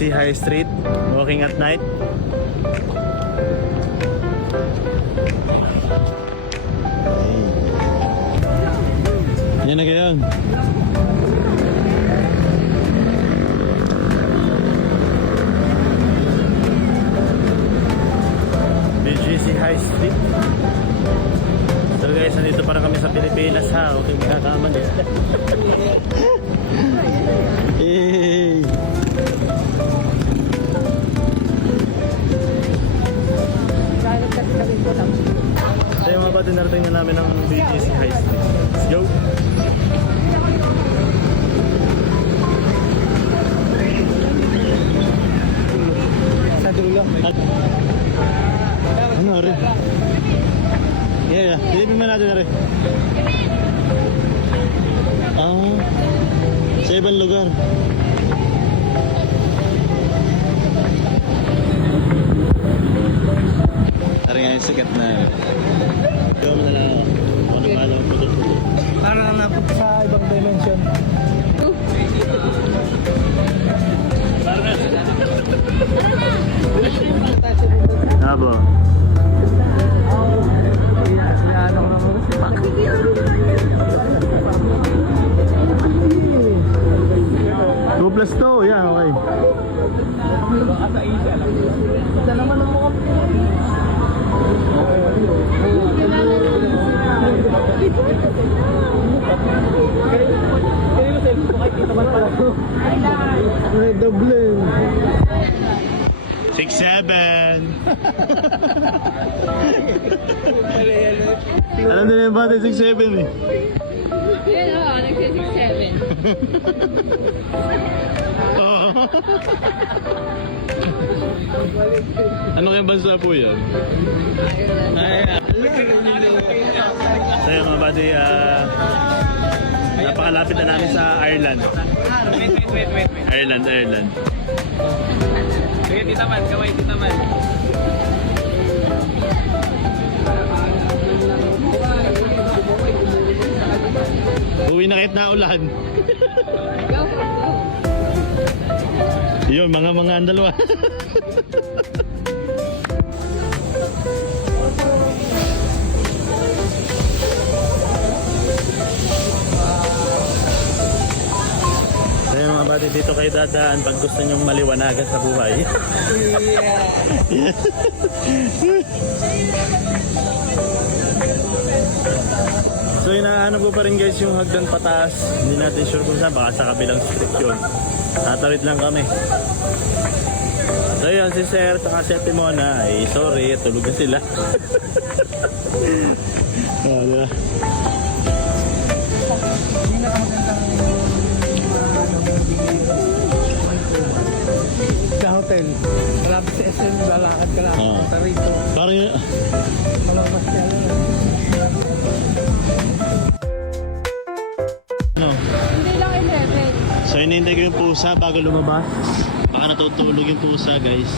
BGC High Street, walking at night. Yan na kayo. BGC High Street. So guys, nandito para kami sa Pilipinas ha. Huwag kayong magkakamali. Hey! So yung mga bati narating na namin ng BGC High Street. Let's go! Sa dulo. Ano rin? Yeah, silipin mo natin na rin. Sa ibang lugar. Tari nga yung sikat na. Ikaw mo na lang ako. Ano pa lang puto-puto. Parang napunta sa ibang dimension. Abo. Two plus two, yeah, okay. Ay, double. 6-7. Alam nila yung bata 6-7 eh. Yun o, nagsa-6-7. Ano kayong bansa po yan? So yun mga buddy, napakalapit na namin sa Ireland. Ireland. Sige, tita man, kamay tita man. Uwi na kahit na ulan. Go. Yun, mga ang dalawa. Ayun mga buddy, dito kayo dadaan pag gusto nyong maliwanagan sa buhay. So inaano ko pa rin guys yung hagdan pataas. Hindi natin sure kung saan, baka sa kabilang street yun. Tatawid lang kami. So yun, si Sir at si Ate Mona, ay sorry, tulog na sila. Oh, diba? Sa hotel. Malapit sa SM, lalakad ka lang. Oo. Sa rito. Parang yun. Malakas ka lang. Ano? Hindi lang 11. So hinihintay ko yung pusa bago lumabas. Baka natutulog yung pusa guys.